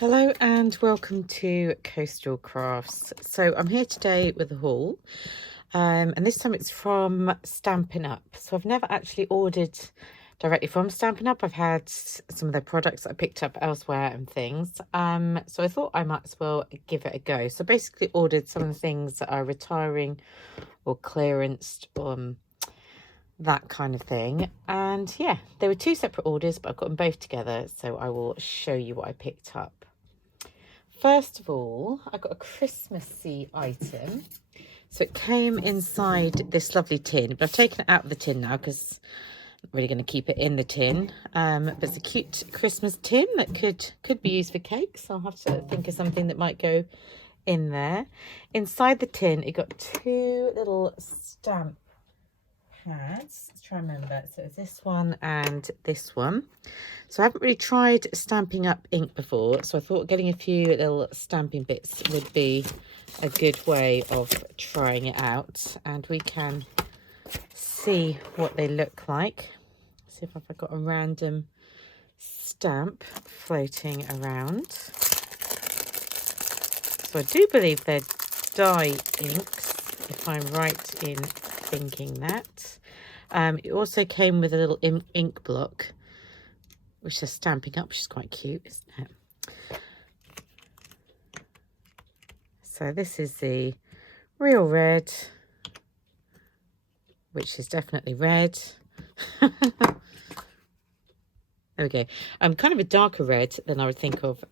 Hello and welcome to Coastal Crafts. So I'm here today with a haul, and this time it's from Stampin' Up. So I've never actually ordered directly from Stampin' Up. I've had some of their products I picked up elsewhere and things. So I thought I might as well give it a go. So basically ordered some of the things that are retiring or clearanced, that kind of thing. And yeah, there were two separate orders, but I've got them both together. So I will show you what I picked up. First of all, I got a Christmassy item. So it came inside this lovely tin, but I've taken it out of the tin now because I'm not really going to keep it in the tin. But it's a cute Christmas tin that could be used for cakes. I'll have to think of something that might go in there. Inside the tin, it got two little stamp pads. Let's try and remember. So it's this one and this one. So I haven't really tried stamping up ink before, so I thought getting a few little stamping bits would be a good way of trying it out, and we can see what they look like. See if I've got a random stamp floating around. So I do believe they're dye inks, if I'm right in thinking that. It also came with a little ink block, which is Stamping Up, which is quite cute, isn't it? So this is the real red, which is definitely red. There we go. Kind of a darker red than I would think of,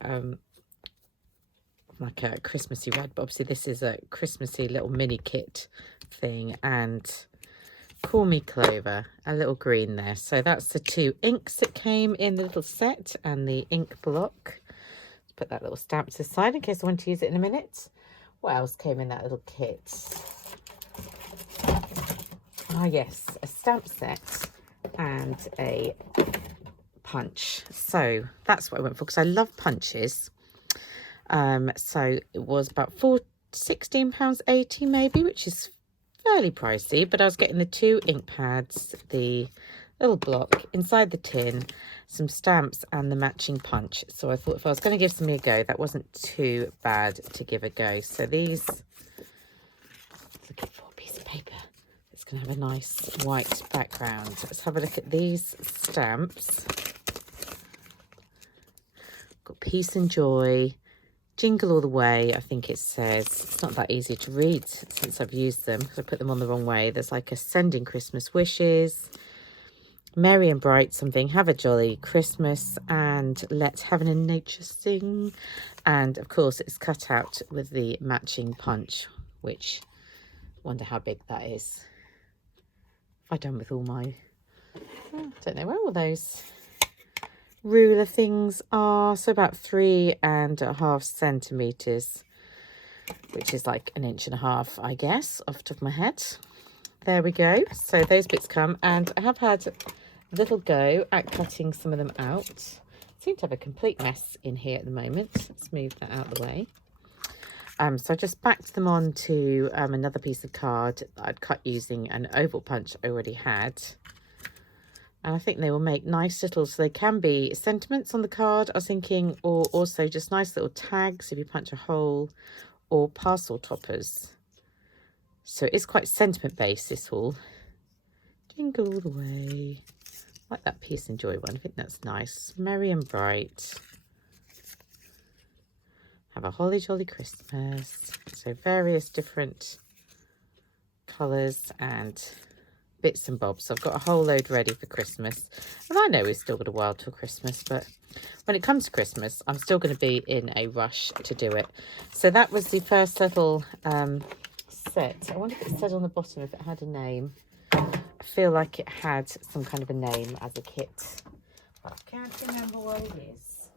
like a Christmassy red, but obviously this is a Christmassy little mini kit thing. And Call Me Clover, a little green there. So that's the two inks that came in the little set and the ink block. Let's put that little stamp to the side in case I want to use it in a minute. What else came in that little kit? Ah, yes, a stamp set and a punch. So that's what I went for because I love punches. So it was about £16.80 maybe, which is fairly pricey, but I was getting the two ink pads, the little block inside the tin, some stamps and the matching punch. So I thought if I was going to give something a go, that wasn't too bad to give a go. So these, looking for a piece of paper that's going to have a nice white background. Let's have a look at these stamps. Got Peace and Joy, Jingle All the Way, I think it says. It's not that easy to read since I've used them because I put them on the wrong way. There's like a Sending Christmas Wishes, Merry and Bright something, Have a Jolly Christmas, and Let Heaven and Nature Sing. And of course it's cut out with the matching punch, which I wonder how big that is. Have I done with all my, I don't know where all those ruler things are. So about 3.5 centimeters, which is like 1.5 inches, I guess, off the top of my head. There we go. So those bits come, and I have had a little go at cutting some of them out. Seem to have a complete mess in here at the moment. Let's move that out of the way. So I just backed them onto another piece of card that I'd cut using an oval punch I already had. And I think they will make nice little, so they can be sentiments on the card, I was thinking, or also just nice little tags if you punch a hole, or parcel toppers. So it is quite sentiment based, this haul. Jingle All the Way. I like that Peace and Joy one. I think that's nice. Merry and Bright. Have a Holly Jolly Christmas. So various different colours and bits and bobs. So I've got a whole load ready for Christmas. And I know we've still got a while till Christmas, but when it comes to Christmas, I'm still going to be in a rush to do it. So that was the first little set. I wonder if it said on the bottom if it had a name. I feel like it had some kind of a name as a kit. I can't remember what it is.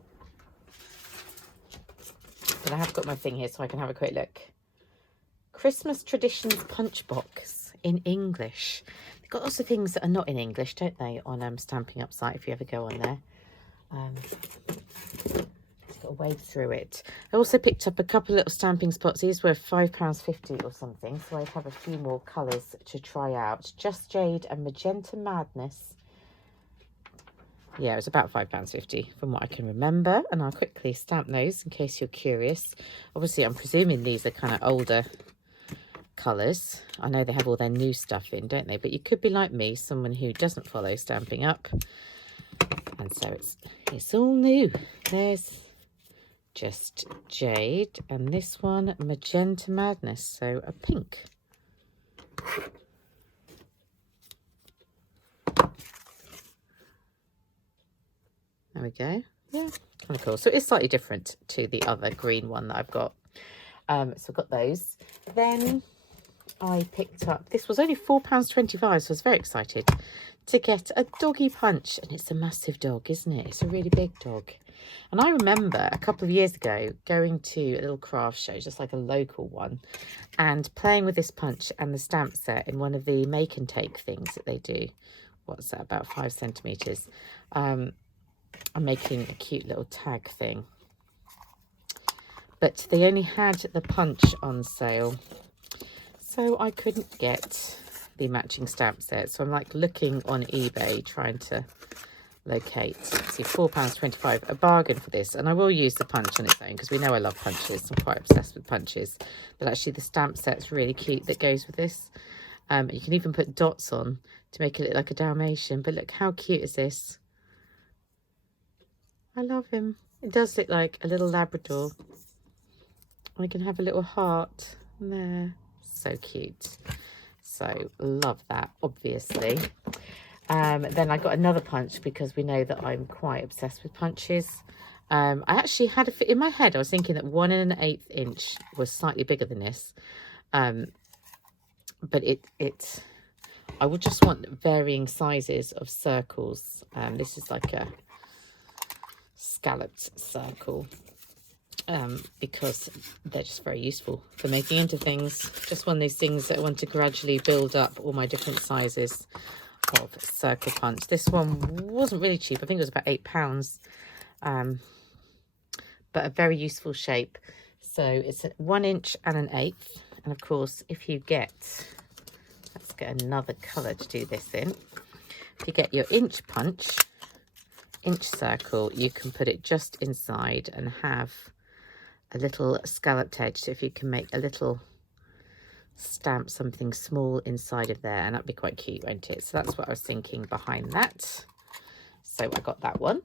But I have got my thing here so I can have a quick look. Christmas Traditions Punch Box in English. They've got lots of things that are not in English, don't they, on Stamping Up site if you ever go on there. Just got to wade through it. I also picked up a couple of little stamping spots. These were £5.50 or something, so I have a few more colours to try out. Just Jade and Magenta Madness. Yeah, it was about £5.50 from what I can remember. And I'll quickly stamp those in case you're curious. Obviously, I'm presuming these are kind of older colours. I know they have all their new stuff in, don't they? But you could be like me, someone who doesn't follow Stampin' Up. And so it's all new. There's Just Jade, and this one, Magenta Madness, so a pink. There we go. Yeah, kind of cool. So it's slightly different to the other green one that I've got. So I've got those. Then I picked up, this was only £4.25, so I was very excited to get a doggy punch. And it's a massive dog, isn't it? It's a really big dog. And I remember a couple of years ago going to a little craft show, just like a local one, and playing with this punch and the stamp set in one of the make and take things that they do. What's that, about 5 centimetres? I'm making a cute little tag thing. But they only had the punch on sale, so I couldn't get the matching stamp set. So I'm like looking on eBay trying to locate. See, £4.25, a bargain for this. And I will use the punch on its own because we know I love punches. I'm quite obsessed with punches. But actually the stamp set's really cute that goes with this. You can even put dots on to make it look like a Dalmatian. But look, how cute is this? I love him. It does look like a little Labrador. I can have a little heart there. So cute. So love that, obviously. Then I got another punch because we know that I'm quite obsessed with punches. I actually had in my head, I was thinking that 1 1/8 inch was slightly bigger than this. But I would just want varying sizes of circles. This is like a scalloped circle. Because they're just very useful for making into things. Just one of those things that I want to gradually build up all my different sizes of circle punch. This one wasn't really cheap. I think it was about £8, but a very useful shape. So it's a 1 inch and 1/8. And of course, if you get, let's get another colour to do this in. If you get your inch punch, inch circle, you can put it just inside and have a little scalloped edge. So if you can make a little stamp, something small inside of there, and that'd be quite cute, won't it? So that's what I was thinking behind that. So I got that one.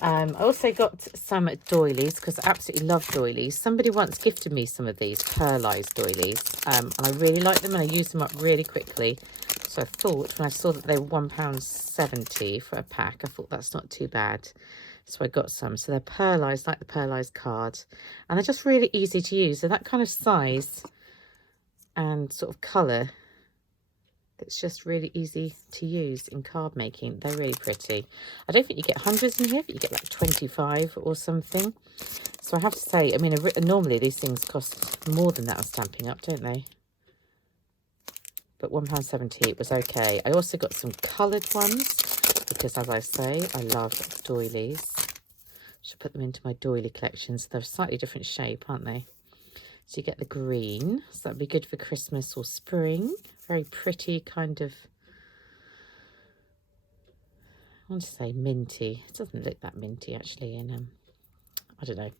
I also got some doilies because I absolutely love doilies. Somebody once gifted me some of these pearlized doilies, and I really like them and I use them up really quickly. So I thought, when I saw that they were £1.70 for a pack, I thought that's not too bad. So I got some. So they're pearlized, like the pearlized card. And they're just really easy to use. They're that kind of size and sort of colour that's just really easy to use in card making. They're really pretty. I don't think you get hundreds in here, but you get like 25 or something. So I have to say, I mean, normally these things cost more than that on Stampin' Up, don't they? But £1.70 it was okay. I also got some coloured ones because, as I say, I love doilies. Should put them into my doily collection. So they're a slightly different shape, aren't they? So you get the green. So that'd be good for Christmas or spring. Very pretty kind of, I want to say minty. It doesn't look that minty actually. And I don't know.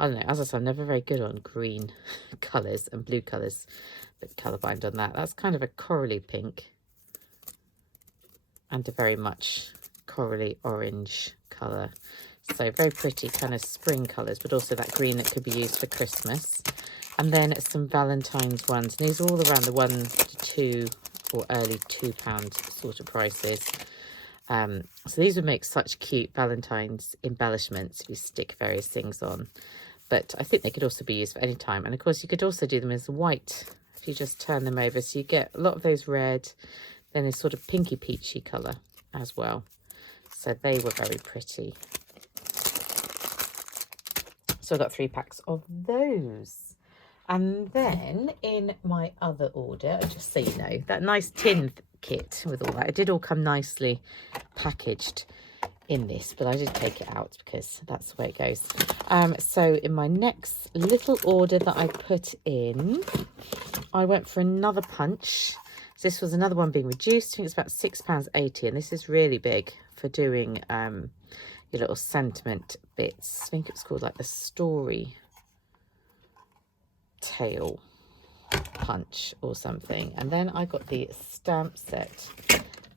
As I said, I'm never very good on green colours and blue colours. But colourblind on that. That's kind of a corally pink. And a very much corally orange colour. So very pretty kind of spring colours, but also that green that could be used for Christmas. And then some Valentine's ones. And these are all around the £1 to £2 or early £2 sort of prices. So these would make such cute Valentine's embellishments if you stick various things on. But I think they could also be used for any time. And of course, you could also do them as white if you just turn them over. So you get a lot of those red, then a sort of pinky peachy colour as well. So they were very pretty. So I got 3 packs of those. And then in my other order, just so you know, that nice tin kit with all that, it did all come nicely packaged in this, but I did take it out because that's the way it goes. So in my next little order that I put in, I went for another punch. So this was another one being reduced. I think it's about £6.80, and this is really big for doing your little sentiment bits. I think it's called like the story tail punch or something. And then I got the stamp set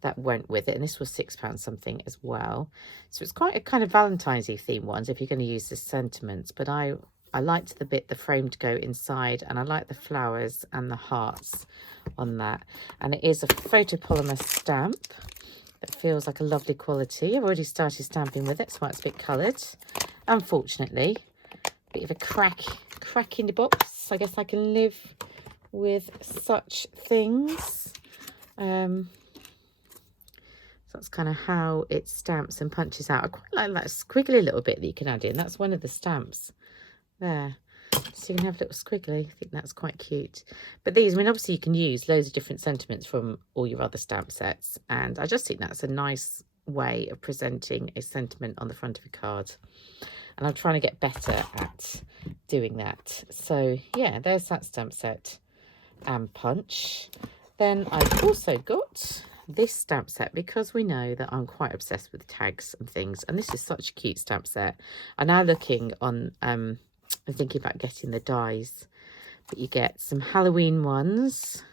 that went with it, and this was £6 something as well. So it's quite a kind of Valentine's-y theme ones if you're going to use the sentiments, but I liked the frame to go inside, and I like the flowers and the hearts on that. And it is a photopolymer stamp that feels like a lovely quality. I've already started stamping with it, so it's a bit coloured. Unfortunately, a bit of a crack in the box. I guess I can live with such things. So that's kind of how it stamps and punches out. I quite like that squiggly little bit that you can add in. That's one of the stamps there. So you can have a little squiggly. I think that's quite cute. But these, I mean, obviously you can use loads of different sentiments from all your other stamp sets. And I just think that's a nice way of presenting a sentiment on the front of a card. And I'm trying to get better at doing that. So yeah, there's that stamp set and punch. Then I've also got this stamp set, because we know that I'm quite obsessed with tags and things, and this is such a cute stamp set. I'm now looking on I'm thinking about getting the dies, but you get some Halloween ones.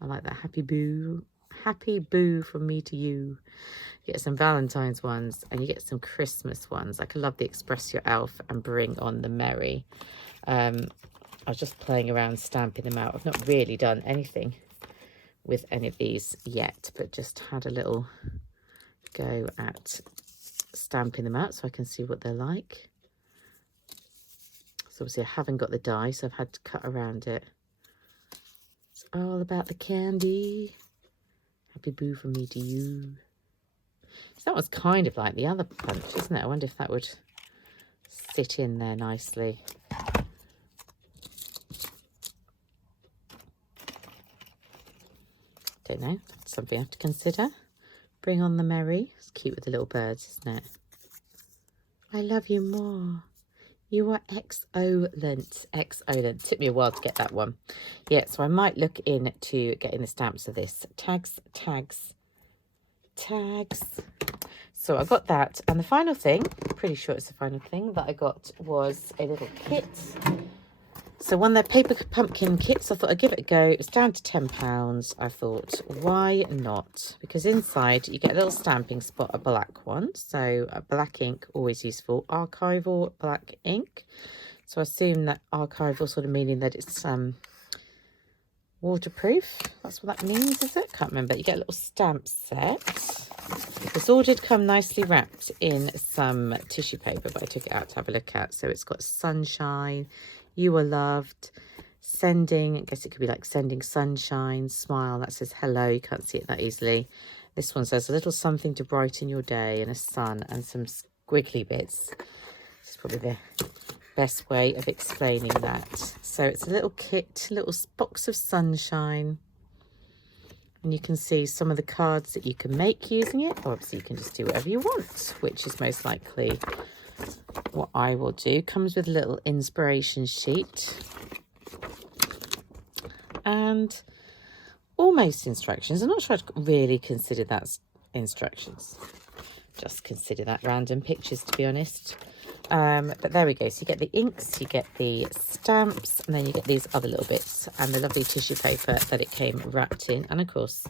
I like that. Happy boo from me to you. You get some Valentine's ones, and you get some Christmas ones. Like, I love the Express Your Elf and Bring on the Merry. I was just playing around stamping them out. I've not really done anything with any of these yet, but just had a little go at stamping them out so I can see what they're like. So obviously I haven't got the die, so I've had to cut around it. It's all about the candy. Happy boo from me to you. So that was kind of like the other punch, isn't it? I wonder if that would sit in there nicely. Don't know, that's something I have to consider. Bring on the Merry. It's cute with the little birds, isn't it? I love you more. You are excellent. Excellent. Took me a while to get that one. Yeah, so I might look into getting the stamps of this. Tags. So I got that. And the final thing, pretty sure it's the final thing that I got, was a little kit. So one of their paper pumpkin kits, I thought I'd give it a go. It's down to £10. I thought, why not? Because inside you get a little stamping spot, a black one. So a black ink, always useful. Archival black ink. So I assume that archival sort of meaning that it's waterproof. That's what that means, is it? Can't remember. You get a little stamp set. This all did come nicely wrapped in some tissue paper, but I took it out to have a look at. So it's got sunshine. You are loved. Sending, I guess it could be like sending sunshine, smile. That says hello. You can't see it that easily. This one says a little something to brighten your day, and a sun and some squiggly bits. It's probably the best way of explaining that. So it's a little kit, little box of sunshine. And you can see some of the cards that you can make using it. Or obviously you can just do whatever you want, which is most likely what I will do. Comes with a little inspiration sheet and almost instructions. I'm not sure I'd really consider that instructions, just consider that random pictures, to be honest. But there we go. So you get the inks, you get the stamps, and then you get these other little bits and the lovely tissue paper that it came wrapped in, and of course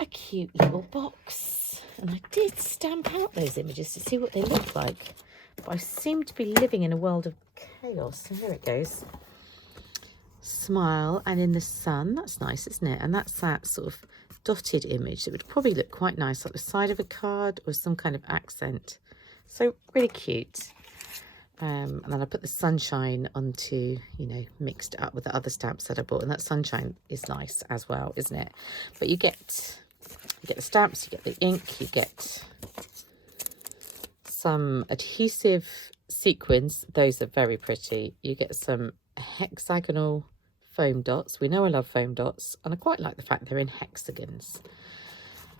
a cute little box. And I did stamp out those images to see what they look like. But I seem to be living in a world of chaos. So here it goes. Smile and in the sun. That's nice, isn't it? And that's that sort of dotted image that would probably look quite nice like the side of a card or some kind of accent. So really cute. And then I put the sunshine onto, you know, mixed up with the other stamps that I bought. And that sunshine is nice as well, isn't it? But you get the stamps, you get the ink, you get some adhesive sequins. Those are very pretty. You get some hexagonal foam dots. We know I love foam dots, and I quite like the fact they're in hexagons.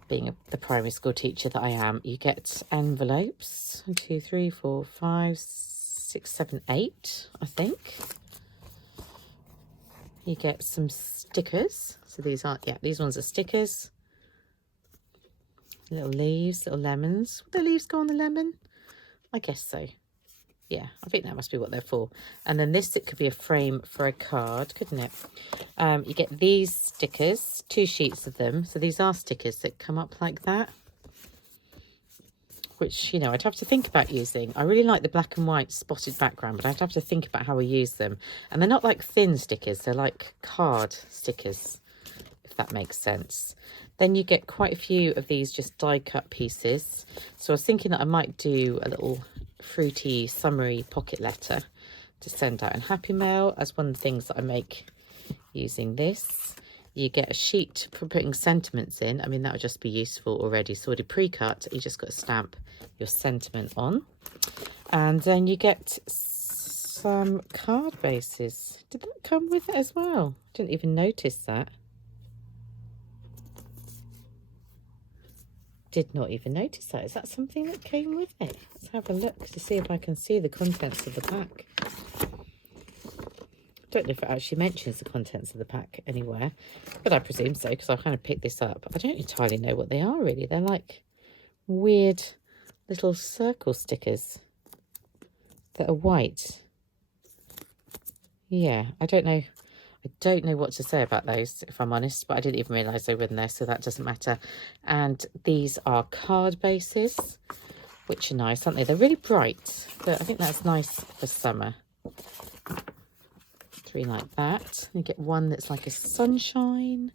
Being the primary school teacher that I am, you get envelopes. 1, 2, 3, 4, 5, 6, 7, 8, I think. You get some stickers. So these ones are stickers. Little leaves, little lemons. Would the leaves go on the lemon? I guess so. Yeah, I think that must be what they're for. And then this, it could be a frame for a card, couldn't it? You get these stickers, 2 sheets of them. So these are stickers that come up like that, which, you know, I'd have to think about using. I really like the black and white spotted background, but I'd have to think about how I use them. And they're not like thin stickers, they're like card stickers, if that makes sense. Then you get quite a few of these just die cut pieces. So I was thinking that I might do a little fruity, summery pocket letter to send out in Happy Mail as one of the things that I make using this. You get a sheet for putting sentiments in. I mean, that would just be useful already. So already pre-cut, you just got to stamp your sentiment on. And then you get some card bases. Did that come with it as well? Didn't even notice that. Did not even notice that. Is that something that came with it? Let's have a look to see if I can see the contents of the pack. Don't know if it actually mentions the contents of the pack anywhere, but I presume so because I kind of picked this up. I don't entirely know what they are really. They're like weird little circle stickers that are white. Yeah, I don't know what to say about those, if I'm honest, but I didn't even realise they were in there, so that doesn't matter. And these are card bases, which are nice, aren't they? They're really bright, but I think that's nice for summer. 3 like that. You get one that's like a sunshine,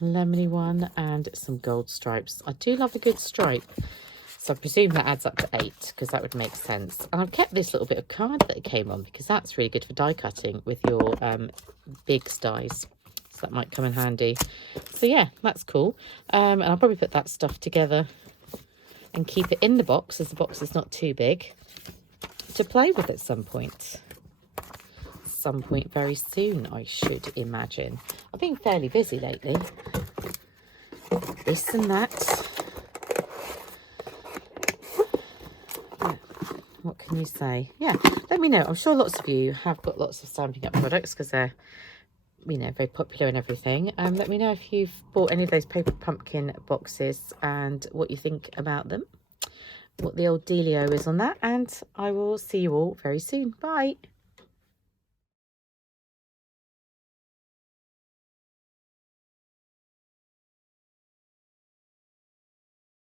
lemony one, and some gold stripes. I do love a good stripe. So I presume that adds up to 8 because that would make sense. And I've kept this little bit of card that it came on because that's really good for die cutting with your big dies. So that might come in handy. So yeah, that's cool. And I'll probably put that stuff together and keep it in the box as the box is not too big to play with at some point. Some point very soon, I should imagine. I've been fairly busy lately. This and that. What can you say? Yeah, let me know. I'm sure lots of you have got lots of Stampin' Up products because they're, you know, very popular and everything. Let me know if you've bought any of those paper pumpkin boxes and what you think about them, what the old dealio is on that, and I will see you all very soon. Bye.